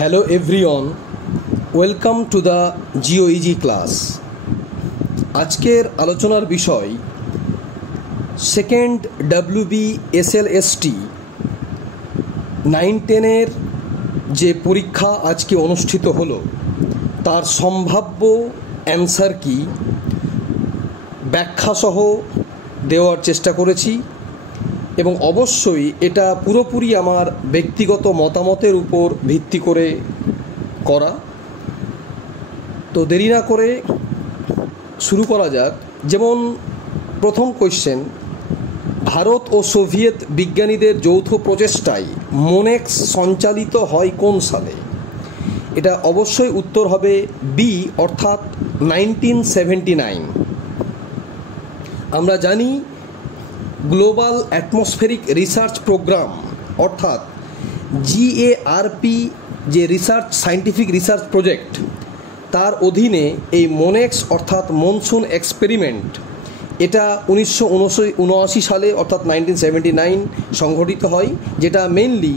Hello everyone, welcome to the GeoEG class. আজকের আলোচনার বিষয় সেকেন্ড WBSLST 9-10 যে পরীক্ষা আজকে অনুষ্ঠিত হলো তার সম্ভাব্য অ্যান্সার কি ব্যাখ্যাসহ দেওয়ার চেষ্টা করেছি এবং অবশ্যই এটা পুরোপুরি আমার ব্যক্তিগত মতামতের উপর ভিত্তি করে করা। তো দেরি না করে শুরু করা যাক। যেমন প্রথম কোয়েশ্চেন, ভারত ও সোভিয়েত বিজ্ঞানীদের যৌথ প্রচেষ্টায় মোনেক্স সঞ্চালিত হয় কোন সালে? এটা অবশ্যই উত্তর হবে বি, অর্থাৎ 1979। আমরা জানি গ্লোবাল অ্যাটমসফেরিক রিসার্চ প্রোগ্রাম অর্থাৎ GARP যে রিসার্চ সায়েন্টিফিক রিসার্চ প্রজেক্ট, তার অধীনে এই মোনেক্স অর্থাৎ মনসুন এক্সপেরিমেন্ট এটা 1979 সালে অর্থাৎ 1979 সংঘটিত হয়, যেটা মেনলি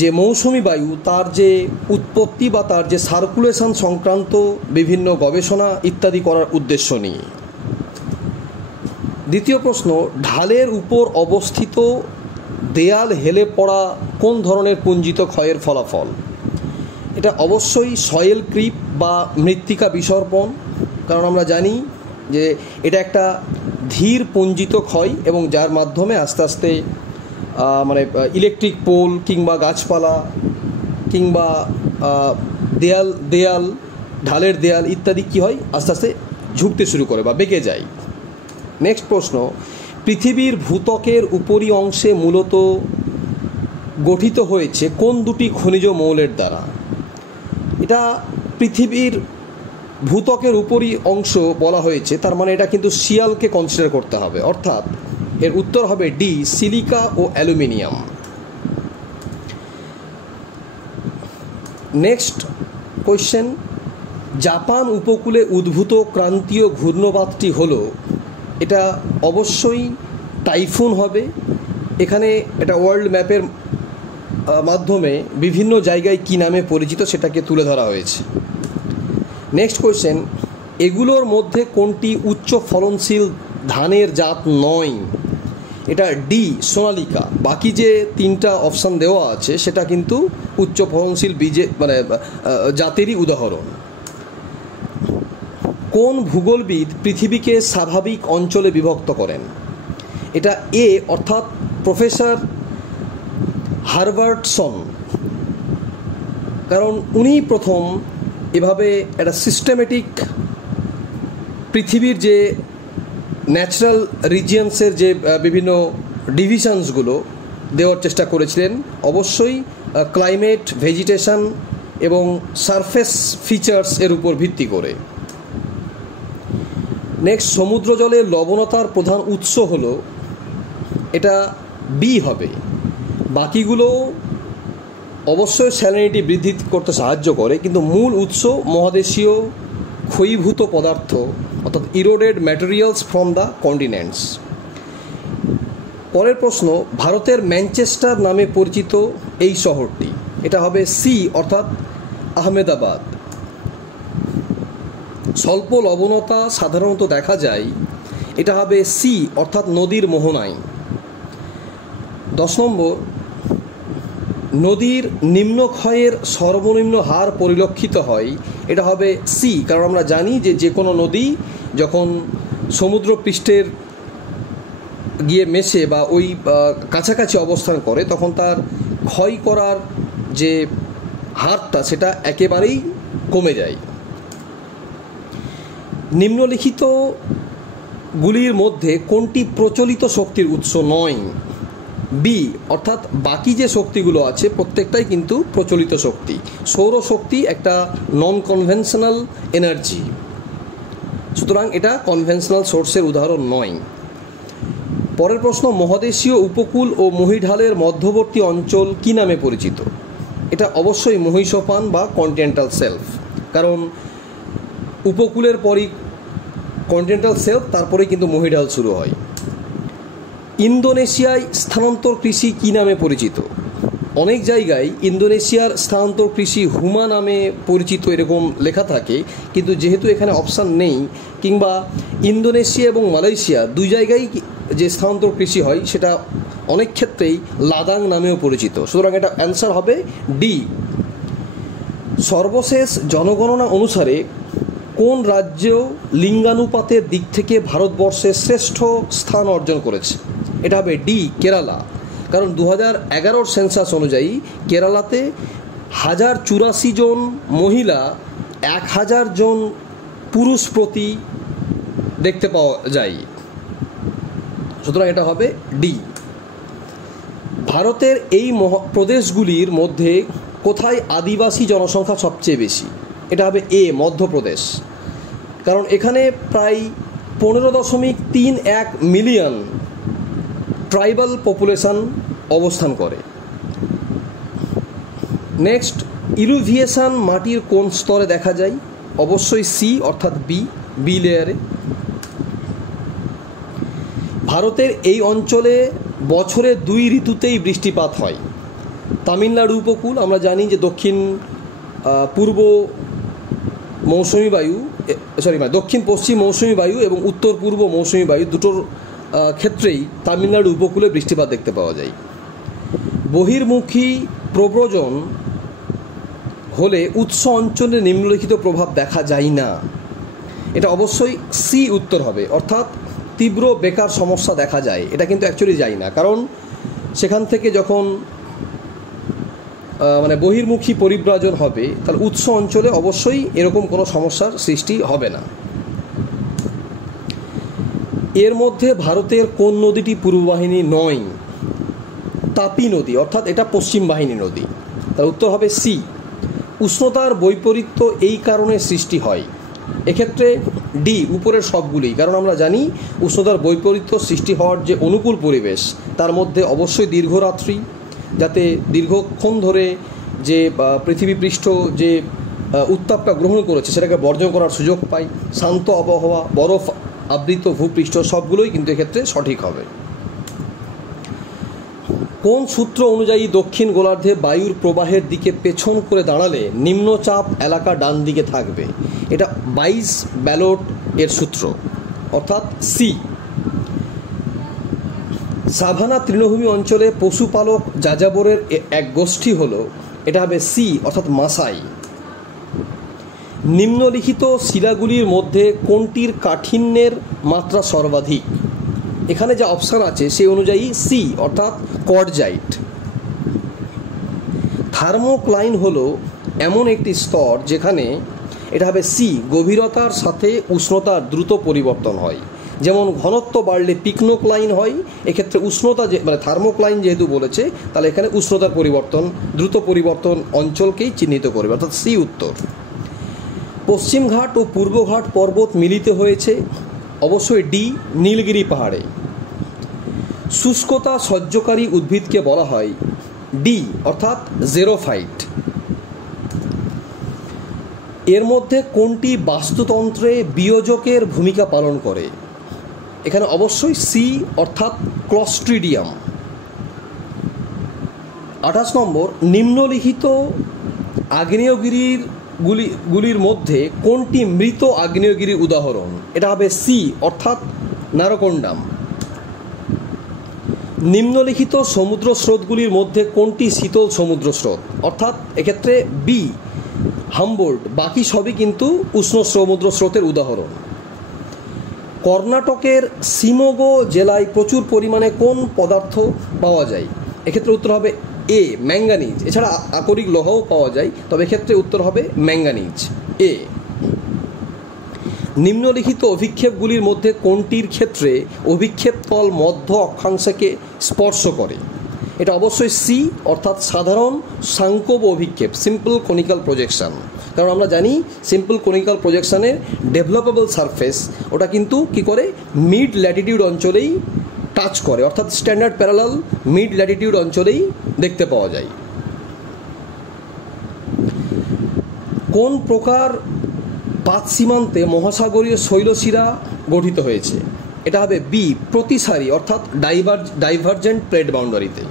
যে মৌসুমি বায়ু তার যে উৎপত্তি বা তার যে সার্কুলেশন সংক্রান্ত বিভিন্ন গবেষণা ইত্যাদি করার উদ্দেশ্য নিয়ে। দ্বিতীয় প্রশ্ন, ঢালের উপর অবস্থিত দেয়াল হেলে পড়া কোন ধরনের পুঞ্জিত ক্ষয়ের ফলাফল? এটা অবশ্যই সয়েল ক্রিপ বা মৃত্তিকা বিসর্পণ, কারণ আমরা জানি যে এটা একটা ধীর পুঞ্জিত ক্ষয় এবং যার মাধ্যমে আস্তে আস্তে ইলেকট্রিক পোল কিংবা গাছপালা কিংবা দেয়াল ঢালের দেয়াল ইত্যাদি কী হয়, আস্তে আস্তে ঝুঁকতে শুরু করে বা বেঁকে যায়। নেক্সট প্রশ্ন, পৃথিবীর ভূত্বকের উপরি অংশে মূলত গঠিত হয়েছে কোন দুটি খনিজ মৌলের দ্বারা? এটা পৃথিবীর ভূত্বকের উপরি অংশ বলা হয়েছে, তার মানে এটা কিন্তু শিয়ালকে কনসিডার করতে হবে, অর্থাৎ এর উত্তর হবে ডি, সিলিকা ও অ্যালুমিনিয়াম। নেক্সট কোয়েশ্চেন, জাপান উপকূলে উদ্ভূত ক্রান্তীয় ঘূর্ণবাতটি হলো, এটা অবশ্যই টাইফুন হবে। এখানে এটা ওয়ার্ল্ড ম্যাপের মাধ্যমে বিভিন্ন জায়গায় কী নামে পরিচিত সেটাকে তুলে ধরা হয়েছে। নেক্সট কোয়েশ্চেন, এগুলোর মধ্যে কোনটি উচ্চ ফলনশীল ধানের জাত নয়? এটা ডি, সোনালিকা। বাকি যে তিনটা অপশান দেওয়া আছে সেটা কিন্তু উচ্চ ফলনশীল জাতেরই উদাহরণ। কোন ভূগোলবিদ পৃথিবীকে স্বাভাবিক অঞ্চলে বিভক্ত করেন? এটা এ, অর্থাৎ প্রফেসর হারবার্টসন, কারণ উনি প্রথম এভাবে একটা সিস্টেমেটিক পৃথিবীর যে ন্যাচারাল রিজিয়ন্সের যে বিভিন্ন ডিভিশনসগুলো দেওয়ার চেষ্টা করেছিলেন, অবশ্যই ক্লাইমেট, ভেজিটেশন এবং সারফেস ফিচার্স এর উপর ভিত্তি করে। নেক্সট, সমুদ্র জলের লবণতার প্রধান উৎস হলো, এটা বি হবে। বাকিগুলো অবশ্যই স্যালিনিটি বৃদ্ধি করতে সাহায্য করে, কিন্তু মূল উৎস মহাদেশীয় ক্ষয়ীভূত পদার্থ অর্থাৎ eroded materials from the continents. পরের প্রশ্ন, ভারতের ম্যানচেস্টার নামে পরিচিত এই শহরটি? এটা হবে সি, অর্থাৎ আহমেদাবাদ। স্বল্প লবণতা সাধারণত দেখা যায়, এটা হবে সি, অর্থাৎ নদীর মোহনায়। 10 নম্বর, নদীর নিম্নক্ষয়ের সর্বনিম্ন হার পরিলক্ষিত হয়, এটা হবে সি, কারণ আমরা জানি যে কোনো নদী যখন সমুদ্র পৃষ্ঠের গিয়ে মেশে বা ওই কাছাকাছি অবস্থান করে তখন তার ক্ষয় করার যে হারটা সেটা একেবারেই কমে যায়। নিম্নলিখিতগুলির মধ্যে কোনটি প্রচলিত শক্তির উৎস নয়? বি, অর্থাৎ বাকি যে শক্তিগুলো আছে প্রত্যেকটাই কিন্তু প্রচলিত শক্তি। সৌরশক্তি একটা নন কনভেনশনাল এনার্জি, সুতরাং এটা কনভেনশনাল সোর্সের উদাহরণ নয়। পরের প্রশ্ন, মহাদেশীয় উপকূল ও মহীঢালের মধ্যবর্তী অঞ্চল কী নামে পরিচিত? এটা অবশ্যই মহীসোপান বা কন্টিনেন্টাল সেলফ, কারণ উপকূলের পরই কন্টিনেন্টাল সেলফ, তারপরে কিন্তু মহীঢাল শুরু হয়। ইন্দোনেশিয়ায় স্থানান্তর কৃষি কী নামে পরিচিত? অনেক জায়গায় ইন্দোনেশিয়ার স্থানান্তর কৃষি হুমা নামে পরিচিত এরকম লেখা থাকে, কিন্তু যেহেতু এখানে অপশান নেই, কিংবা ইন্দোনেশিয়া এবং মালয়েশিয়া দুই জায়গায় যে স্থানান্তর কৃষি হয় সেটা অনেক ক্ষেত্রেই লাদাং নামেও পরিচিত। সুতরাং এটা অ্যান্সার হবে ডি। সর্বশেষ জনগণনা অনুসারে কোন রাজ্য লিঙ্গানুপাতের দিক থেকে ভারতবর্ষে শ্রেষ্ঠ স্থান অর্জন করেছে? এটা হবে ডি, কেরালা। কারণ 2011 সেন্সাস অনুযায়ী কেরালাতে 1084 জন মহিলা 1000 জন পুরুষ প্রতি দেখতে পাওয়া যায়। সুতরাং এটা হবে ডি। ভারতের এই প্রদেশগুলির মধ্যে কোথায় আদিবাসী জনসংখ্যা সবচেয়ে বেশি? এটা হবে এ, মধ্যপ্রদেশ। কারণ এখানে প্রায় 15.31 মিলিয়ন ট্রাইবাল পপুলেশন অবস্থান করে। নেক্সট, ইলুভিয়েশন মাটির কোন স্তরে দেখা যায়? অবশ্যই সি অর্থাৎ বি লেয়ারে। ভারতের এই অঞ্চলে বছরে 2 ঋতুতেই বৃষ্টিপাত হয়। তামিলনাড়ু উপকূল আমরা জানি যে পূর্ব মৌসুমি বায়ু দক্ষিণ পশ্চিম মৌসুমি বায়ু এবং উত্তর পূর্ব মৌসুমি বায়ু দুটোর ক্ষেত্রেই তামিলনাড়ু উপকূলে বৃষ্টিপাত দেখতে পাওয়া যায়। বহির্মুখী প্রব্রজন হলে উৎস অঞ্চলে নিম্নলিখিত প্রভাব দেখা যায় না। এটা অবশ্যই সি উত্তর হবে, অর্থাৎ তীব্র বেকার সমস্যা দেখা যায়। এটা কিন্তু অ্যাকচুয়ালি যায় না, কারণ সেখান থেকে যখন বহির্মুখী পরিব্রাজন হবে তাহলে উৎস অঞ্চলে অবশ্যই এরকম কোনো সমস্যার সৃষ্টি হবে না। এর মধ্যে ভারতের কোন নদীটি পূর্ব বাহিনী নয়? তাপি নদী, অর্থাৎ এটা পশ্চিম বাহিনী নদী। তার উত্তর হবে সি। উষ্ণতার বৈপরীত্য এই কারণে সৃষ্টি হয়? এক্ষেত্রে ডি, উপরের সবগুলি। কারণ আমরা জানি উষ্ণতার বৈপরীত্য সৃষ্টি হওয়ার যে অনুকূল পরিবেশ তার মধ্যে অবশ্যই দীর্ঘরাত্রি, যাতে দীর্ঘক্ষণ ধরে যে পৃথিবী পৃষ্ঠ যে উত্তাপটা গ্রহণ করেছে সেটাকে বর্জন করার সুযোগ পায়, শান্ত আবহাওয়া, বরফ আবৃত ভূপৃষ্ঠ, সবগুলোই কিন্তু এক্ষেত্রে সঠিক হবে। কোন সূত্র অনুযায়ী দক্ষিণ গোলার্ধে বায়ুর প্রবাহের দিকে পেছন করে দাঁড়ালে নিম্নচাপ এলাকা ডান দিকে থাকবে? এটা বাইস ব্যালট এর সূত্র, অর্থাৎ সি। সাভানা তৃণভূমি অঞ্চলে পশুপালক যাযাবরের এক গোষ্ঠী হলো, এটা হবে সি অর্থাৎ মাসাই। নিম্নলিখিত শিলাগুলির মধ্যে কোনটির কাঠিন্যের মাত্রা সর্বাধিক? এখানে যে অপশান আছে সেই অনুযায়ী সি অর্থাৎ কোয়ার্টজাইট। থার্মোক্লাইন হলো এমন একটি স্তর যেখানে, এটা হবে সি, গভীরতার সাথে উষ্ণতার দ্রুত পরিবর্তন হয়। যেমন ঘনত্ব বাড়লে পিকনোক্লাইন হয়, এক্ষেত্রে উষ্ণতা থার্মোক্লাইন যেহেতু বলেছে তাহলে এখানে উষ্ণতার পরিবর্তন, দ্রুত পরিবর্তন অঞ্চলকেই চিহ্নিত করবে, অর্থাৎ সি উত্তর। পশ্চিমঘাট ও পূর্বঘাট পর্বত মিলিত হয়েছে? অবশ্যই ডি, নীলগিরি পাহাড়ে। শুষ্কতা সহ্যকারী উদ্ভিদকে বলা হয়? ডি অর্থাৎ জেরোফাইট। এর মধ্যে কোনটি বাস্তুতন্ত্রে বিয়োজকের ভূমিকা পালন করে? এখানে অবশ্যই সি অর্থাৎ ক্লস্ট্রিডিয়াম। 28 নম্বর, নিম্নলিখিত আগ্নেয়গিরিগুলির মধ্যে কোনটি মৃত আগ্নেয়গিরির উদাহরণ? এটা হবে সি অর্থাৎ নারকোন্ডাম। নিম্নলিখিত সমুদ্র স্রোতগুলির মধ্যে কোনটি শীতল সমুদ্র স্রোত? অর্থাৎ এক্ষেত্রে বি, হামবোল্ট। বাকি সবই কিন্তু উষ্ণ সমুদ্র স্রোতের উদাহরণ। কর্ণাটকের শিমোগো জেলায় প্রচুর পরিমাণে কোন পদার্থ পাওয়া যায়? এক্ষেত্রে উত্তর হবে এ, ম্যাঙ্গানিজ। এছাড়া আকরিক লৌহও পাওয়া যায়, তবে এক্ষেত্রে উত্তর হবে ম্যাঙ্গানিজ, এ। নিম্নলিখিত অভিক্ষেপগুলির মধ্যে কোনটির ক্ষেত্রে অভিক্ষেপ তল মধ্য অক্ষাংশকে স্পর্শ করে? এটা অবশ্যই সি অর্থাৎ সাধারণ সাংকোব অভিক্ষেপ, সিম্পল কনিক্যাল প্রজেকশন। কারণ আমরা জানি সিম্পল কনিক্যাল প্রজেকশনের ডেভেলপেবল সারফেস ওটা কিন্তু কি করে, মিড ল্যাটিটিউড অঞ্চলেই টাচ করে, অর্থাৎ স্ট্যান্ডার্ড প্যারালাল মিড ল্যাটিটিউড অঞ্চলেই দেখতে পাওয়া যায়। কোন প্রকার পাত সীমান্তে মহাসাগরীয় শৈলশিরা গঠিত হয়েছে? এটা হবে বি, প্রতিসারি অর্থাৎ ডাইভারজেন্ট প্লেট বাউন্ডারিতে।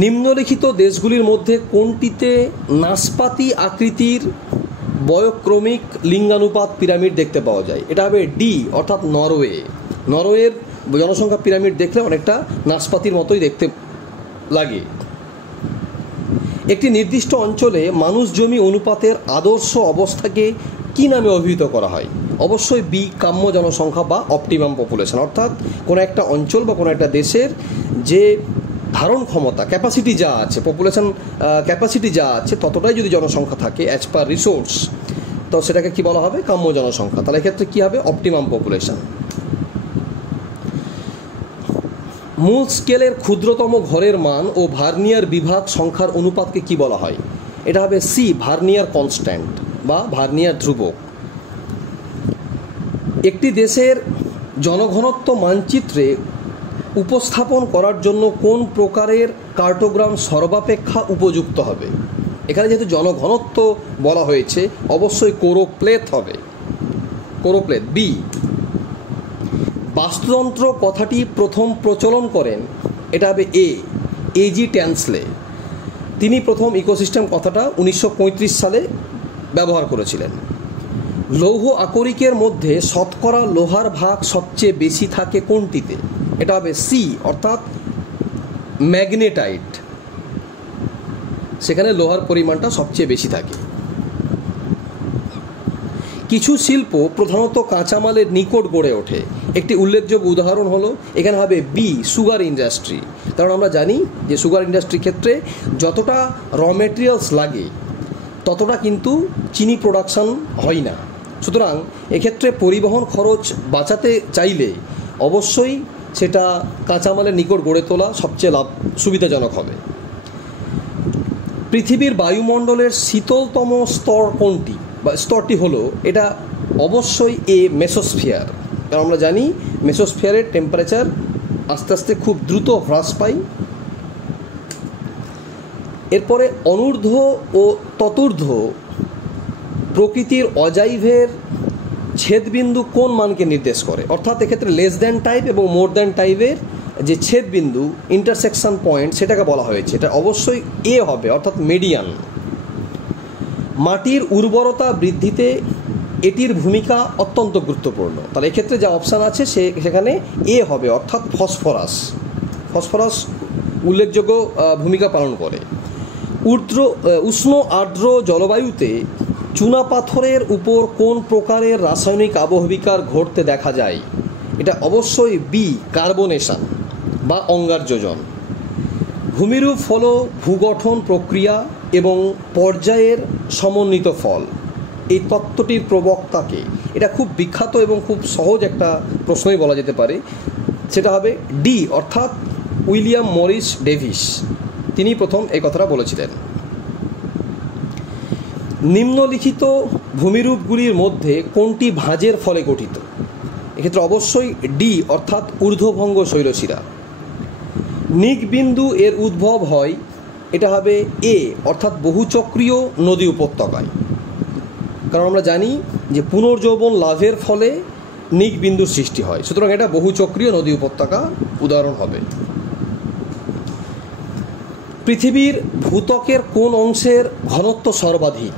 নিম্নলিখিত দেশগুলির মধ্যে কোনটিতে নাশপাতি আকৃতির বয়ক্রমিক লিঙ্গানুপাত পিরামিড দেখতে পাওয়া যায়? এটা হবে ডি, অর্থাৎ নরওয়ে। নরওয়ের জনসংখ্যা পিরামিড দেখলে অনেকটা নাশপাতির মতোই দেখতে লাগে। একটি নির্দিষ্ট অঞ্চলে মানুষ জমি অনুপাতের আদর্শ অবস্থাকে কি নামে অভিহিত করা হয়? অবশ্যই বি, কাম্য জনসংখ্যা বা অপটিমাম পপুলেশন। অর্থাৎ কোনো একটা অঞ্চল বা কোনো একটা দেশের যে ধারণ ক্ষমতা, ক্যাপাসিটি যা আছে, পপুলেশন ক্যাপাসিটি যা আছে, ততটাই যদি জনসংখ্যা থাকে অ্যাজ পার রিসোর্স, তো সেটাকে কি বলা হবে? কাম্য জনসংখ্যা। তাহলে এক্ষেত্রে কী হবে? Optimum population. মূল স্কেলের ক্ষুদ্রতম ঘরের মান ও ভার্নিয়ার বিভাগ সংখ্যার অনুপাতকে কি বলা হয়? এটা হবে সি, ভার্নিয়ার কনস্ট্যান্ট বা ভার্নিয়ার ধ্রুবক। একটি দেশের জনঘনত্ব মানচিত্রে উপস্থাপন করার জন্য কোন প্রকারের কার্টোগ্রাম সর্বাপেক্ষা উপযুক্ত হবে? এখানে যেহেতু জনঘনত্ব বলা হয়েছে, অবশ্যই কোরোপ্লেথ হবে। কোরোপ্লেথ। বি, বাস্তুতন্ত্র কথাটি প্রথম প্রচলন করেন, এটা হবে এ, এজি ট্যান্সলে। তিনি প্রথম ইকোসিস্টেম কথাটা 1935 সালে ব্যবহার করেছিলেন। লৌহ আকরিকের মধ্যে শতকরা লোহার ভাগ সবচেয়ে বেশি থাকে কোনটিতে? এটা হবে সি, অর্থাৎ ম্যাগনেটাইট। সেখানে লোহার পরিমাণটা সবচেয়ে বেশি থাকে। কিছু শিল্প প্রধানত কাঁচামালের নিকট গড়ে ওঠে। একটি উল্লেখযোগ্য উদাহরণ হলো, এখানে হবে বি, সুগার ইন্ডাস্ট্রি। কারণ আমরা জানি যে সুগার ইন্ডাস্ট্রির ক্ষেত্রে যতটা র মেটেরিয়ালস লাগে ততটা কিন্তু চিনি প্রোডাকশান হয় না। সুতরাং এক্ষেত্রে পরিবহন খরচ বাঁচাতে চাইলে অবশ্যই সেটা কাঁচামালের নিকট গড়ে তোলা সবচেয়ে সুবিধাজনক হবে। পৃথিবীর বায়ুমণ্ডলের শীতলতম স্তর কোনটি বা স্তরটি হলো? এটা অবশ্যই এ, মেসোস্ফিয়ার। কারণ আমরা জানি মেসোস্ফিয়ারের টেম্পারেচার আস্তে আস্তে খুব দ্রুত হ্রাস পায়। এরপরে অনূর্ধ্ব ও ততূর্ধ্ব প্রকৃতির অজাইভের ছেদবিন্দু কোন মানকে নির্দেশ করে? অর্থাৎ এক্ষেত্রে লেস দ্যান টাইপ এবং মোর দ্যান টাইপের যে ছেদবিন্দু, ইন্টারসেকশন পয়েন্ট, সেটাকে বলা হয়েছে। এটা অবশ্যই এ হবে, অর্থাৎ মিডিয়ান। মাটির উর্বরতা বৃদ্ধিতে এটির ভূমিকা অত্যন্ত গুরুত্বপূর্ণ। তাহলে এক্ষেত্রে যা অপশান আছে সেখানে এ হবে, অর্থাৎ ফসফরাস। ফসফরাস উল্লেখযোগ্য ভূমিকা পালন করে। উষ্ণ আর্দ্র জলবায়ুতে চুনাপাথরের উপর কোন প্রকারের রাসায়নিক আবহবিকার ঘটতে দেখা যায়? এটা অবশ্যই বি, কার্বনেশন বা অঙ্গারযোজন। ভূমিরূপ হল ভূগঠন প্রক্রিয়া এবং পর্যায়ের সমন্বিত ফল। এই তত্ত্বটির প্রবক্তাকে? এটা খুব বিখ্যাত এবং খুব সহজ একটা প্রশ্নই বলা যেতে পারে। সেটা হবে ডি, অর্থাৎ উইলিয়াম মরিস ডেভিস। তিনি প্রথম এই কথাটা বলেছিলেন। নিম্নলিখিত ভূমিরূপগুলির মধ্যে কোনটি ভাঁজের ফলে গঠিত? এক্ষেত্রে অবশ্যই ডি, অর্থাৎ ঊর্ধ্বভঙ্গ শৈলশিরা। নিকবিন্দু এর উদ্ভব হয়, এটা হবে এ, অর্থাৎ বহুচক্রীয় নদী উপত্যকায়। কারণ আমরা জানি যে পুনর্যৌবন লাভের ফলে নিকবিন্দুর সৃষ্টি হয়। সুতরাং এটা বহুচক্রীয় নদী উপত্যকা উদাহরণ হবে। পৃথিবীর ভূত্বকের কোন অংশের ঘনত্ব সর্বাধিক?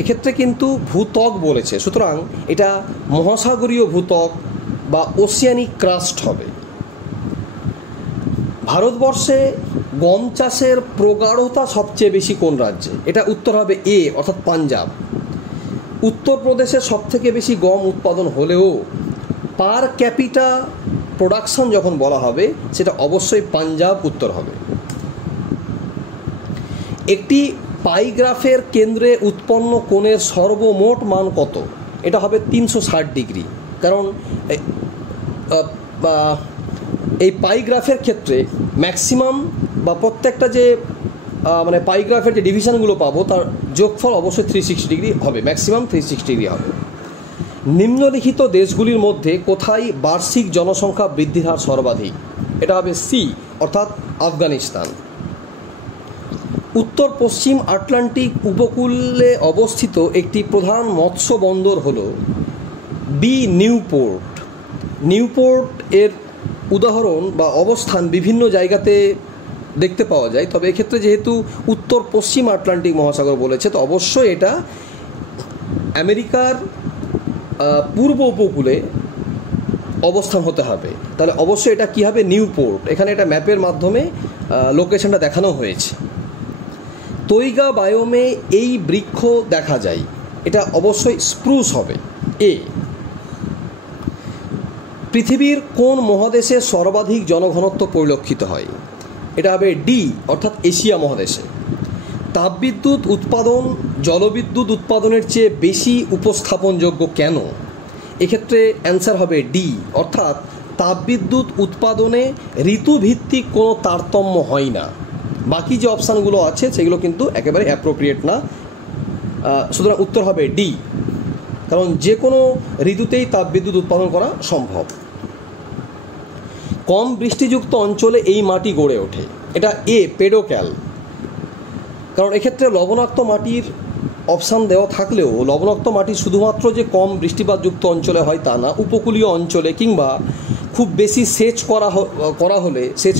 এক্ষেত্রে কিন্তু ভূত্বক বলেছে, সুতরাং এটা মহাসাগরীয় ভূত্বক বা ওসিয়ানিক ক্রাস্ট হবে। ভারতবর্ষে গম চাষের প্রগাঢ়তা সবচেয়ে বেশি কোন রাজ্যে? এটা উত্তর হবে এ, অর্থাৎ পাঞ্জাব। উত্তরপ্রদেশে সবথেকে বেশি গম উৎপাদন হলেও পার ক্যাপিটা প্রোডাকশন যখন বলা হবে সেটা অবশ্যই পাঞ্জাব উত্তর হবে। একটি পাইগ্রাফের কেন্দ্রে উৎপন্ন কোণের সর্বমোট মান কত? এটা হবে 360 ডিগ্রি। কারণ এই পাইগ্রাফের ক্ষেত্রে ম্যাক্সিমাম বা প্রত্যেকটা যে মানে পাইগ্রাফের যে ডিভিশনগুলো পাবো তার যোগফল অবশ্যই 360 ডিগ্রি হবে, ম্যাক্সিমাম 360 ডিগ্রি হবে। নিম্নলিখিত দেশগুলির মধ্যে কোথায় বার্ষিক জনসংখ্যা বৃদ্ধির হার সর্বাধিক? এটা হবে সি, অর্থাৎ আফগানিস্তান। উত্তর পশ্চিম আটলান্টিক উপকূলে অবস্থিত একটি প্রধান মৎস্য বন্দর হল বি, নিউপোর্ট। নিউপোর্ট এর উদাহরণ বা অবস্থান বিভিন্ন জায়গাতে দেখতে পাওয়া যায়, তবে এক্ষেত্রে যেহেতু উত্তর পশ্চিম আটলান্টিক মহাসাগর বলেছে, তো অবশ্যই এটা আমেরিকার পূর্ব উপকূলে অবস্থান হতে হবে। তাহলে অবশ্যই এটা কী হবে, নিউপোর্ট। এখানে এটা ম্যাপের মাধ্যমে লোকেশনটা দেখানো হয়েছে। তৈগা বায়োমে এই বৃক্ষ দেখা যায়, এটা অবশ্যই স্প্রুস হবে। এ। পৃথিবীর কোন মহাদেশে সর্বাধিক জনঘনত্ব পরিলক্ষিত হয়, এটা হবে ডি, অর্থাৎ এশিয়া মহাদেশে। তাপবিদ্যুৎ উৎপাদন জলবিদ্যুৎ উৎপাদনের চেয়ে বেশি উপস্থাপনযোগ্য কেন, এক্ষেত্রে অ্যান্সার হবে ডি, অর্থাৎ তাপবিদ্যুৎ উৎপাদনে ঋতুভিত্তিক কোনো তারতম্য হয় না। বাকি যে অপশানগুলো আছে সেগুলো কিন্তু একেবারে অ্যাপ্রোপ্রিয়েট না, সুতরাং উত্তর হবে ডি, কারণ যে কোনো ঋতুতেই তাপবিদ্যুৎ উৎপাদন করা সম্ভব। কম বৃষ্টিযুক্ত অঞ্চলে এই মাটি গড়ে ওঠে, এটা এ, পেডোক্যাল। কারণ এক্ষেত্রে লবণাক্ত মাটির অপশান দেওয়া থাকলেও লবণাক্ত মাটি শুধুমাত্র যে কম বৃষ্টিপাতযুক্ত অঞ্চলে হয় তা না, উপকূলীয় অঞ্চলে কিংবা খুব বেশি সেচ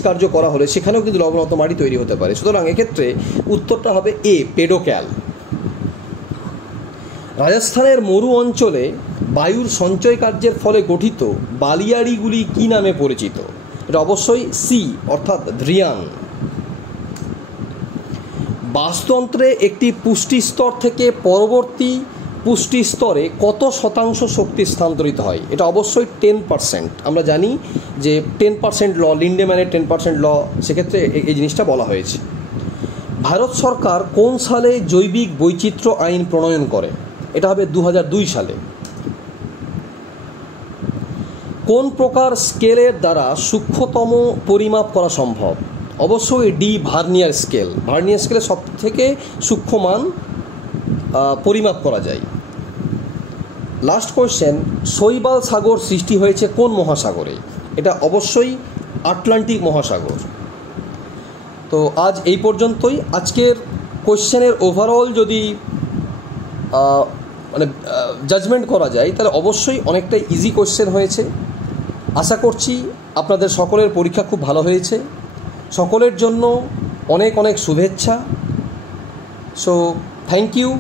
কার্য করা হলে সেখানেও কিন্তু লবণাক্ত মাটি তৈরি হতে পারে। সুতরাং এক্ষেত্রে উত্তরটা হবে এ, পেডোক্যাল। রাজস্থানের মরু অঞ্চলে বায়ুর সঞ্চয় কার্যের ফলে গঠিত বালিয়াড়িগুলি কী নামে পরিচিত, এটা অবশ্যই সি, অর্থাৎ ধ্রিয়ান। বাস্তুতন্ত্রে একটি পুষ্টিস্তর থেকে পরবর্তী পুষ্টিস্তরে কত শতাংশ শক্তি স্থানান্তরিত হয়, এটা অবশ্যই 10%। আমরা জানি যে 10% ল, লিন্ডেম্যানের 10% ল, সেক্ষেত্রে এই জিনিসটা বলা হয়েছে। ভারত সরকার কোন সালে জৈবিক বৈচিত্র্য আইন প্রণয়ন করে, এটা হবে 2002 সালে। কোন প্রকার স্কেলের দ্বারা সূক্ষ্মতম পরিমাপ করা সম্ভব, অবশ্যই ডি, ভার্নিয়ার স্কেল। ভার্নিয়ার স্কেলে সব থেকে সূক্ষ্ম মান পরিমাপ করা যায়। লাস্ট কোয়েশ্চেন, শৈবাল সাগর সৃষ্টি হয়েছে কোন মহাসাগরে, এটা অবশ্যই আটলান্টিক মহাসাগর। তো আজ এই পর্যন্তই। আজকের কোয়েশ্চেনের ওভারঅল যদি জাজমেন্ট করা যায় তাহলে অবশ্যই অনেকটাই ইজি কোয়েশ্চেন হয়েছে। আশা করছি আপনাদের সকলের পরীক্ষা খুব ভালো হয়েছে। সকলের জন্য অনেক অনেক শুভেচ্ছা। So thank you.